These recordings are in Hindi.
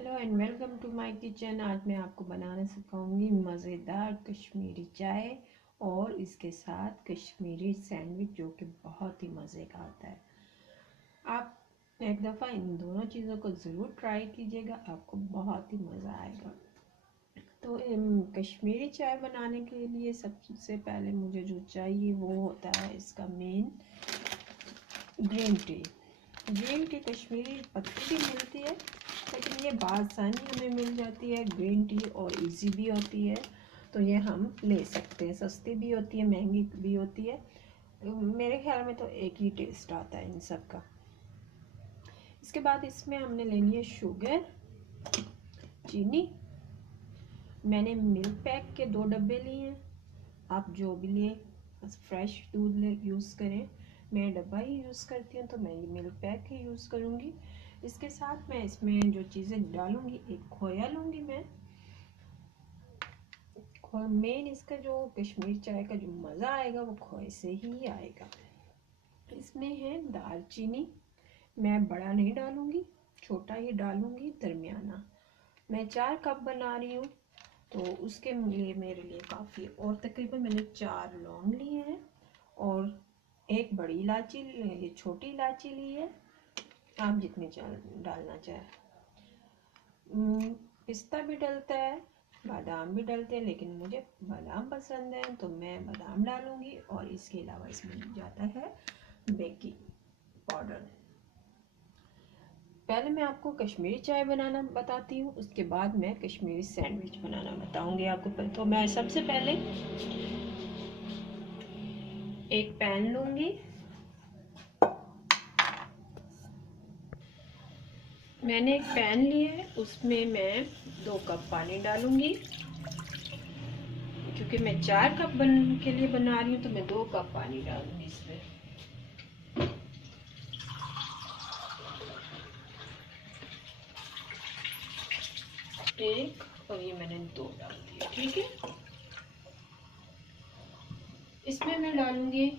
Hello and welcome to my kitchen. आज मैं आपको बनाना सिखाऊंगी मज़ेदार कश्मीरी चाय और इसके साथ कश्मीरी सैंडविच, जो कि बहुत ही मज़े का होता है। आप एक दफ़ा इन दोनों चीज़ों को ज़रूर ट्राई कीजिएगा, आपको बहुत ही मज़ा आएगा। तो कश्मीरी चाय बनाने के लिए सबसे पहले मुझे जो चाहिए वो होता है इसका main green tea. Green tea Kashmiri पत्ती भी मिलती है, लेकिन ये बासानी हमें मिल जाती है ग्रीन टी, और इजी भी होती है, तो ये हम ले सकते हैं। सस्ती भी होती है, महंगी भी होती है। मेरे ख्याल में तो एक ही टेस्ट आता है इन सब का। इसके बाद इसमें हमने लेनी है शुगर, चीनी। मैंने मिल्क पैक के 2 डब्बे लिए हैं, आप जो भी लिए फ्रेश दूध यूज़ करें। मैं डब्बा ही यूज़ करती हूँ, तो मैं ये मिल्क पैक ही यूज़ करूँगी। इसके साथ मैं इसमें जो चीज़ें डालूँगी, एक खोया लूँगी मैं। मेन इसका जो कश्मीरी चाय का जो मज़ा आएगा वो खोए से ही आएगा। इसमें है दालचीनी, मैं बड़ा नहीं डालूँगी, छोटा ही डालूँगी, दरमियाना। मैं 4 कप बना रही हूँ, तो उसके लिए मेरे लिए काफ़ी। और तकरीबन मैंने 4 लौंग लिए हैं और एक बड़ी इलायची, ये छोटी इलायची ली है, आप जितनी डालना चाहें। पिस्ता भी डलता है, बादाम भी डलते हैं, लेकिन मुझे बादाम पसंद है तो मैं बादाम डालूंगी। और इसके अलावा इसमें जाता है बेकिंग पाउडर। पहले मैं आपको कश्मीरी चाय बनाना बताती हूँ, उसके बाद मैं कश्मीरी सैंडविच बनाना बताऊंगी आपको। तो मैं सबसे पहले एक पैन लूंगी। मैंने एक पैन लिया है, उसमें मैं 2 कप पानी डालूंगी। क्योंकि मैं 4 कप के लिए बना रही हूँ, तो मैं 2 कप पानी डालूंगी इसमें। एक, और ये मैंने 2 डाल दिया, ठीक है। इसमें मैं डालूंगी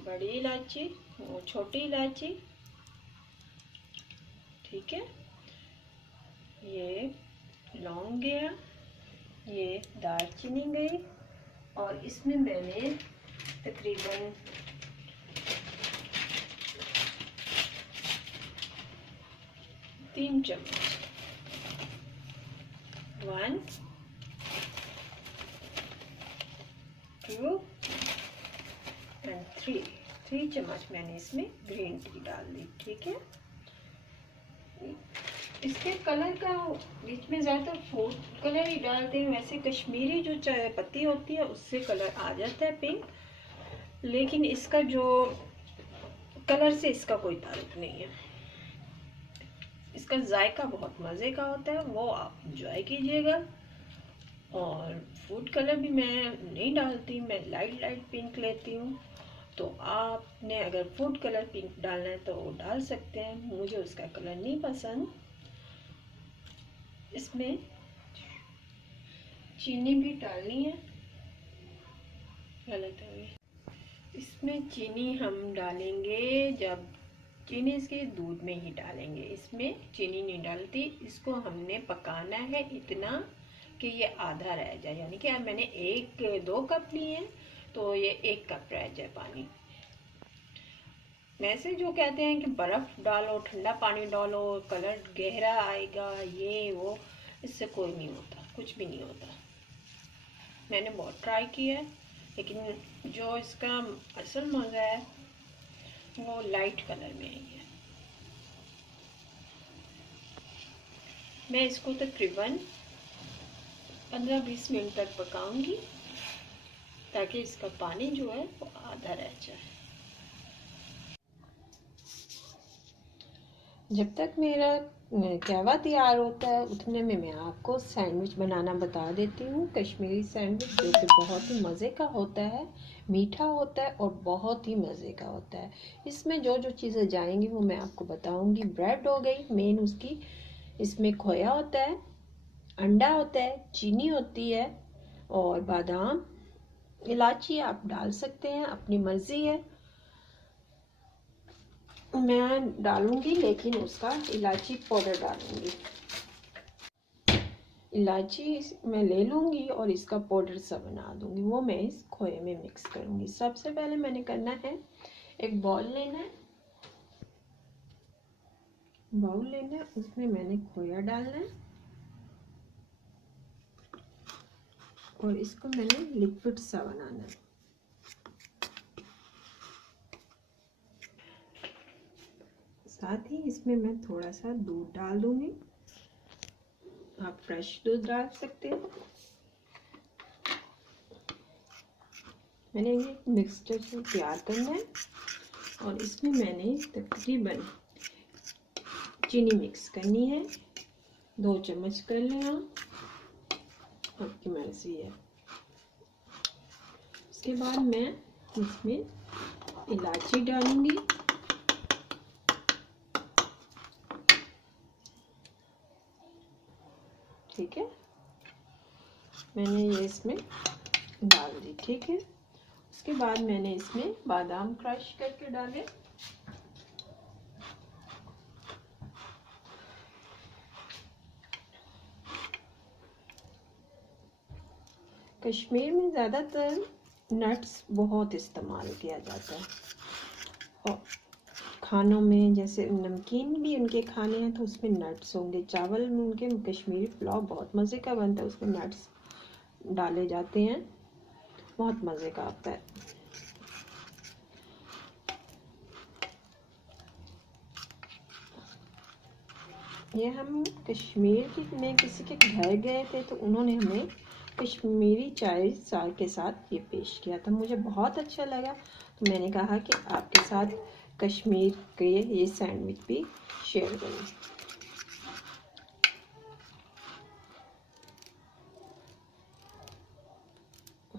बड़ी इलायची और छोटी इलायची, ठीक है। ये लौंग गया, ये दालचीनी गई, और इसमें मैंने तकरीबन 3 चम्मच 1 2 एंड 3 चम्मच मैंने इसमें ग्रीन टी डाल दी, ठीक है। इसके कलर का बीच में ज़्यादातर फूड कलर ही डालते हैं। वैसे कश्मीरी जो चाय पत्ती होती है उससे कलर आ जाता है पिंक, लेकिन इसका जो कलर से इसका कोई ताल्लुक नहीं है। इसका जायका बहुत मज़े का होता है, वो आप इंजॉय कीजिएगा। और फूड कलर भी मैं नहीं डालती, मैं लाइट लाइट पिंक लेती हूँ। तो आपने अगर फूड कलर पिंक डालना है तो वो डाल सकते हैं, मुझे उसका कलर नहीं पसंद। इसमें चीनी भी डालनी है, गलत है। इसमें चीनी हम डालेंगे जब चीनी इसके दूध में ही डालेंगे, इसमें चीनी नहीं डालती। इसको हमने पकाना है इतना कि ये आधा रह जाए, यानी कि अब मैंने 2 कप लिए हैं, तो ये 1 कप रह जाए पानी। वैसे जो कहते हैं कि बर्फ़ डालो, ठंडा पानी डालो, कलर गहरा आएगा, ये वो, इससे कोई नहीं होता, कुछ भी नहीं होता। मैंने बहुत ट्राई किया है, लेकिन जो इसका असल मज़ा है वो लाइट कलर में ही है। मैं इसको तकरीबन 15-20 मिनट तक पकाऊंगी, ताकि इसका पानी जो है वो आधा रह जाए। जब तक मेरा कहवा तैयार होता है, उतने में मैं आपको सैंडविच बनाना बता देती हूँ। कश्मीरी सैंडविच जो कि बहुत ही मज़े का होता है, मीठा होता है और बहुत ही मज़े का होता है। इसमें जो जो चीज़ें जाएंगी वो मैं आपको बताऊँगी। ब्रेड हो गई मेन उसकी, इसमें खोया होता है, अंडा होता है, चीनी होती है, और बादाम, इलायची आप डाल सकते हैं, अपनी मर्ज़ी है। मैं डालूंगी, लेकिन उसका इलायची पाउडर डालूंगी। इलायची मैं ले लूँगी और इसका पाउडर सा बना दूँगी, वो मैं इस खोए में मिक्स करूँगी। सबसे पहले मैंने करना है, एक बाउल लेना है, उसमें मैंने खोया डालना है और इसको मैंने लिक्विड सा बनाना है। साथ ही इसमें मैं थोड़ा सा दूध डाल दूँगी, आप फ्रेश दूध डाल सकते हो। मैंने ये मिक्सचर को तैयार करना है और इसमें मैंने तकरीबन चीनी मिक्स करनी है, 2 चम्मच कर लें आप, आपकी मर्जी है। उसके बाद मैं इसमें इलायची डालूंगी, ठीक है, मैंने ये इसमें डाल दी, ठीक है। उसके बाद मैंने इसमें बादाम क्रश करके डाले, कश्मीर में ज़्यादातर नट्स बहुत इस्तेमाल किया जाता है और खानों में, जैसे नमकीन भी उनके खाने हैं तो उसमें नट्स होंगे, चावल में उनके कश्मीरी पुलाव बहुत मज़े का बनता है, उसमें नट्स डाले जाते हैं, बहुत मज़े का आता है। ये हम कश्मीर में किसी के घर गए थे तो उन्होंने हमें कश्मीरी चाय के साथ ये पेश किया था, मुझे बहुत अच्छा लगा, तो मैंने कहा कि आपके साथ कश्मीर के ये सैंडविच भी शेयर करूं।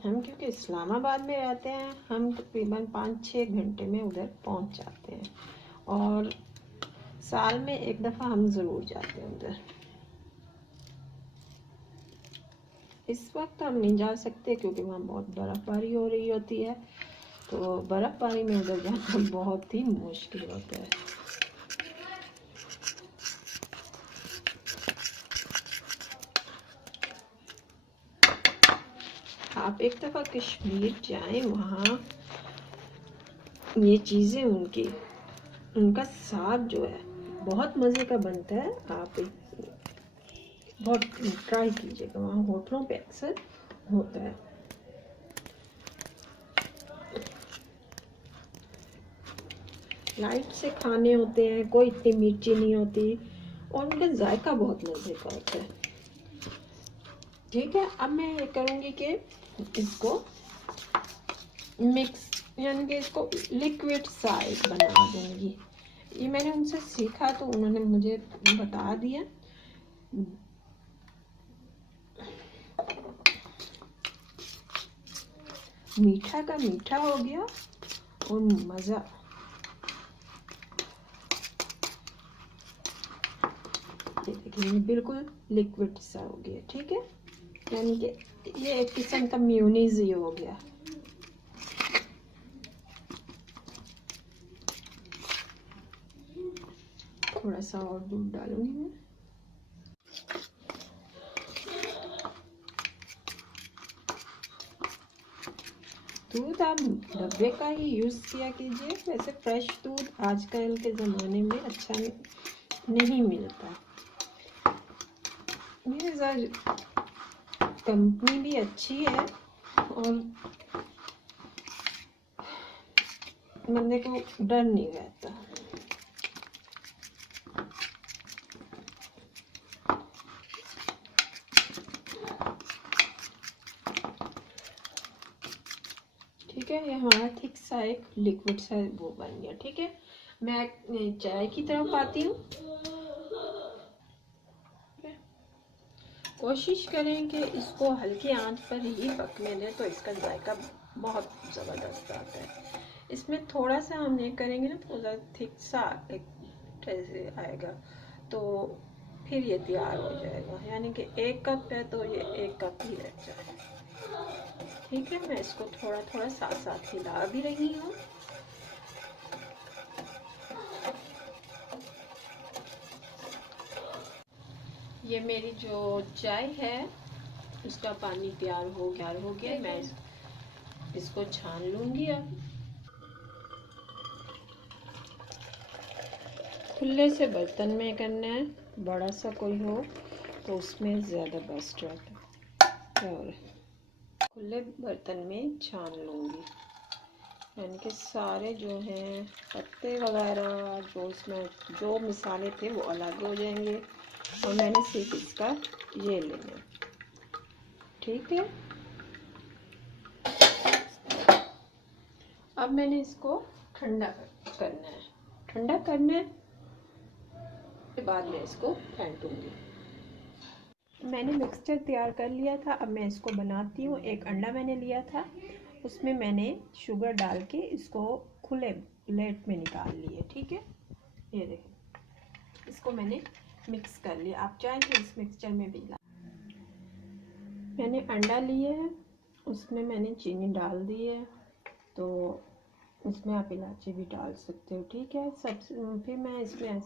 हम क्योंकि इस्लामाबाद में रहते हैं, हम तकरीबन 5-6 घंटे में उधर पहुंच जाते हैं और साल में एक दफ़ा हम ज़रूर जाते हैं उधर। इस वक्त हम नहीं जा सकते क्योंकि वहाँ बहुत बर्फ़बारी हो रही होती है, तो बर्फ़बारी में उधर जाना बहुत ही मुश्किल होता है। आप एक दफ़ा कश्मीर जाएं, वहाँ ये चीज़ें उनका साग जो है बहुत मज़े का बनता है, आप बहुत ट्राई कीजिएगा, वहाँ होटलों पे अक्सर होता है। लाइट से खाने होते हैं, कोई इतनी मिर्ची नहीं होती और उनका जायका बहुत मज़े का होता है, ठीक है। अब मैं ये करूँगी कि इसको मिक्स, यानी कि इसको लिक्विड सा बना दूँगी। ये मैंने उनसे सीखा तो उन्होंने मुझे बता दिया। मीठा का मीठा हो गया और मज़ा, ये देखिए बिल्कुल लिक्विड सा हो गया, ठीक है, यानी कि ये एक किस्म का मेयोनीज ही हो गया। थोड़ा सा और दूध डालूंगी मैं, दूध आप डब्बे का ही यूज़ किया कीजिए, वैसे फ्रेश दूध आजकल के ज़माने में अच्छा नहीं मिलता। मेरे कंपनी भी अच्छी है और बंदे को डर नहीं रहता। ठीक है, ये हमारा थिक सा एक लिक्विड सा वो बन गया, ठीक है। मैं चाय की तरफ आती हूँ। कोशिश करें कि इसको हल्की आंच पर ही पकने दें तो इसका जायका बहुत ज़बरदस्त आता है। इसमें थोड़ा सा हम ये करेंगे ना, थोड़ा थिक सा एक ऐसे आएगा तो फिर ये तैयार हो जाएगा, यानी कि 1 कप है तो ये 1 कप ही रह जाए, ठीक है। मैं इसको थोड़ा थोड़ा साथ साथ हिला भी रही हूँ। ये मेरी जो चाय है उसका पानी तैयार हो गया। मैं इसको छान लूँगी। अब खुले से बर्तन में करना है, बड़ा सा कोई हो तो उसमें ज़्यादा बेस्ट रहता है। और खुले बर्तन में छान लूँगी, यानी कि सारे जो हैं पत्ते वगैरह जो उसमें जो मसाले थे वो अलग हो जाएंगे और मैंने सिर्फ इसका ये लेना है। ठीक है, अब मैंने इसको ठंडा करना है के बाद मैं इसको फेंटूंगी। मैंने मिक्सचर तैयार कर लिया था, अब मैं इसको बनाती हूँ। एक अंडा मैंने लिया था, उसमें मैंने शुगर डाल के इसको खुले प्लेट में निकाल लिए। ठीक है, ये देखिए इसको मैंने मिक्स कर लिया। आप चाहें तो इस मिक्सचर में भी मैंने अंडा लिया है, उसमें मैंने चीनी डाल दी है, तो इसमें आप इलायची भी डाल सकते हो। ठीक है, फिर मैं इसमें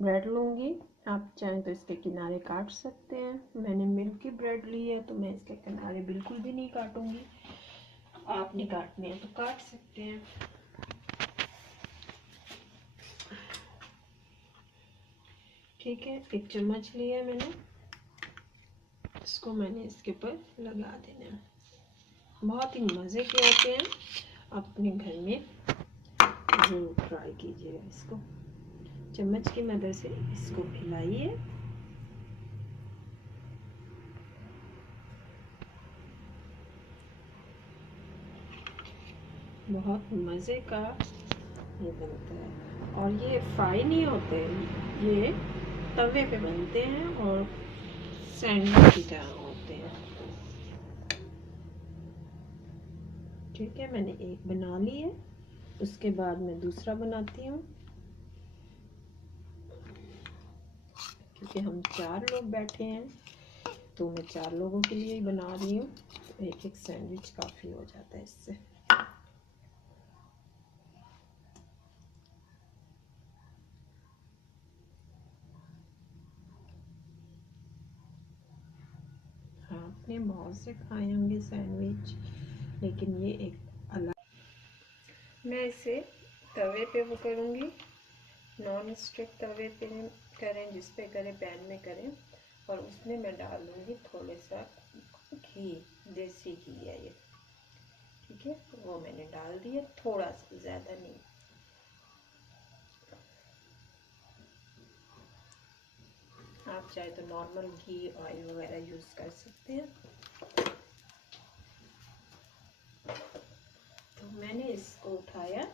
ब्रेड लूँगी। आप चाहें तो इसके किनारे काट सकते हैं। मैंने मिल्क की ब्रेड ली है तो मैं इसके किनारे बिल्कुल भी नहीं काटूंगी। आप नहीं काटने हैं तो काट सकते हैं। ठीक है, एक चम्मच लिया मैंने, इसको मैंने इसके ऊपर लगा देना है। बहुत ही मज़े के होते हैं, अपने घर में ज़रूर ट्राई कीजिएगा। इसको चम्मच की मदद से इसको हिलाइए। बहुत मज़े का ये बनता है और ये फ्राई नहीं होते, ये तवे पे बनते हैं और सैंडविच की तरह होते हैं। ठीक है, मैंने एक बना ली है, उसके बाद मैं दूसरा बनाती हूँ। क्योंकि हम 4 लोग बैठे हैं तो मैं 4 लोगों के लिए ही बना रही हूँ। एक एक सैंडविच काफ़ी हो जाता है इससे। आपने बहुत से खाए होंगे सैंडविच, लेकिन ये एक अलग। मैं इसे तवे पे वो करूँगी, नॉन स्टिक तवे पे करें, जिस पे करें, पैन में करें, और उसमें मैं डाल दूँगी थोड़ा सा घी, देसी घी है ये। ठीक है, वो मैंने डाल दिया, थोड़ा सा, ज़्यादा नहीं। आप चाहे तो नॉर्मल घी ऑयल वगैरह यूज़ कर सकते हैं। तो मैंने इसको उठाया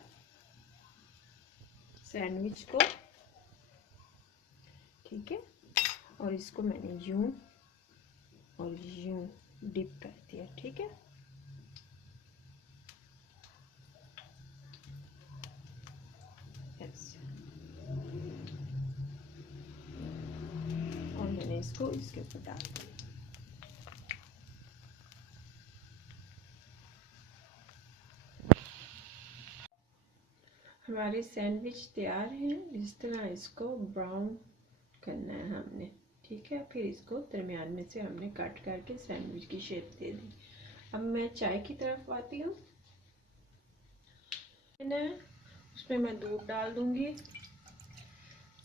सैंडविच को, ठीक है, और इसको मैंने यूं और यूं डिप कर दिया। ठीक है, ऐसे, और मैंने इसको इसके ऊपर डाल दिया। हमारे सैंडविच तैयार हैं। इस तरह इसको ब्राउन करना है हमने। ठीक है, फिर इसको दरमियान में से हमने कट करके सैंडविच की शेप दे दी। अब मैं चाय की तरफ आती हूँ। उसमें मैं दूध डाल दूंगी।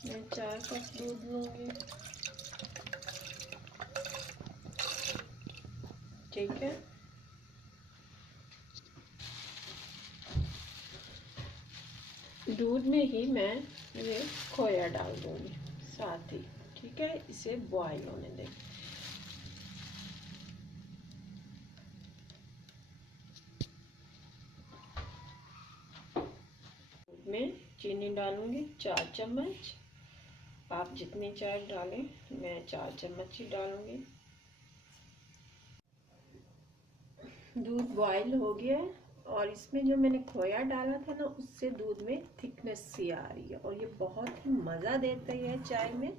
मैं 4 कप दूध लूँगी। ठीक है, दूध में ही मैं ये खोया डाल दूंगी साथ ही। ठीक है, इसे बॉईल होने दें। में चीनी डालूंगी 4 चम्मच। आप जितनी चाय डालें, मैं 4 चम्मच ही डालूंगी। दूध बॉईल हो गया है और इसमें जो मैंने खोया डाला था ना, उससे दूध में थिकनेस सी आ रही है और ये बहुत ही मज़ा देता है चाय में।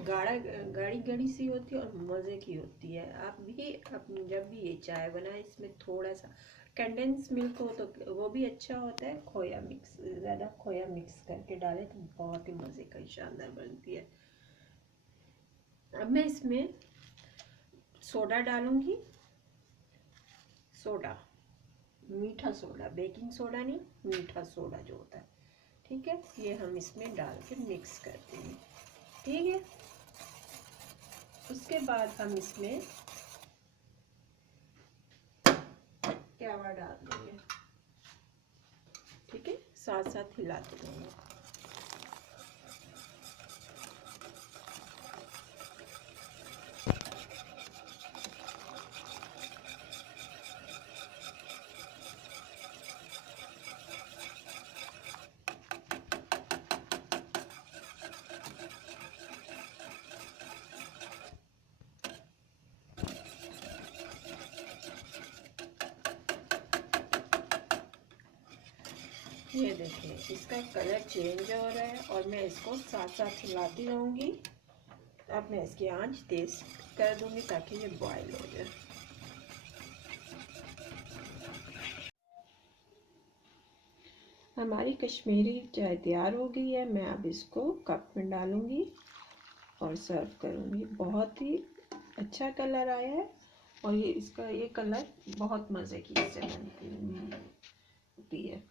गाढ़ी गाढ़ी सी होती है और मज़े की होती है। आप जब भी ये चाय बनाए, इसमें थोड़ा सा कंडेंस मिल्क हो तो वो भी अच्छा होता है। ज़्यादा खोया मिक्स करके डालें तो बहुत ही मज़े का शानदार बनती है। अब मैं इसमें सोडा डालूंगी, सोडा, मीठा सोडा, बेकिंग सोडा नहीं, मीठा सोडा जो होता है, ठीक है। ये हम इसमें डाल के मिक्स कर देंगे, ठीक है। उसके बाद हम इसमें क्या डाल देंगे, ठीक है, साथ साथ हिलाते रहेंगे। ये देखिए इसका कलर चेंज हो रहा है और मैं इसको साथ साथ हिलाती रहूँगी। अब मैं इसकी आंच तेज कर दूँगी ताकि ये बॉयल हो जाए। हमारी कश्मीरी चाय तैयार हो गई है। मैं अब इसको कप में डालूँगी और सर्व करूँगी। बहुत ही अच्छा कलर आया है और ये कलर बहुत मज़े की इससे बनती है।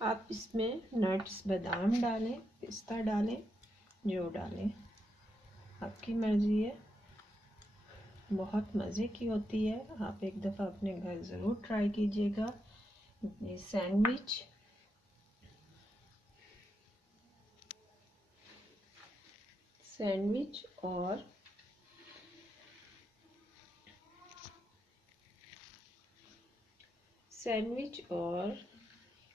आप इसमें नट्स, बादाम डालें, पिस्ता डालें, जो डालें आपकी मर्ज़ी है। बहुत मज़े की होती है। आप एक दफ़ा अपने घर ज़रूर ट्राई कीजिएगा। ये सैंडविच और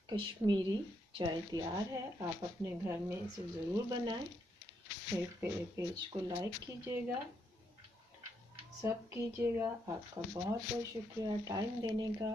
कश्मीरी चाय तैयार है। आप अपने घर में इसे ज़रूर बनाएं। मेरे पेज को लाइक कीजिएगा, सब कीजिएगा। आपका बहुत बहुत शुक्रिया टाइम देने का।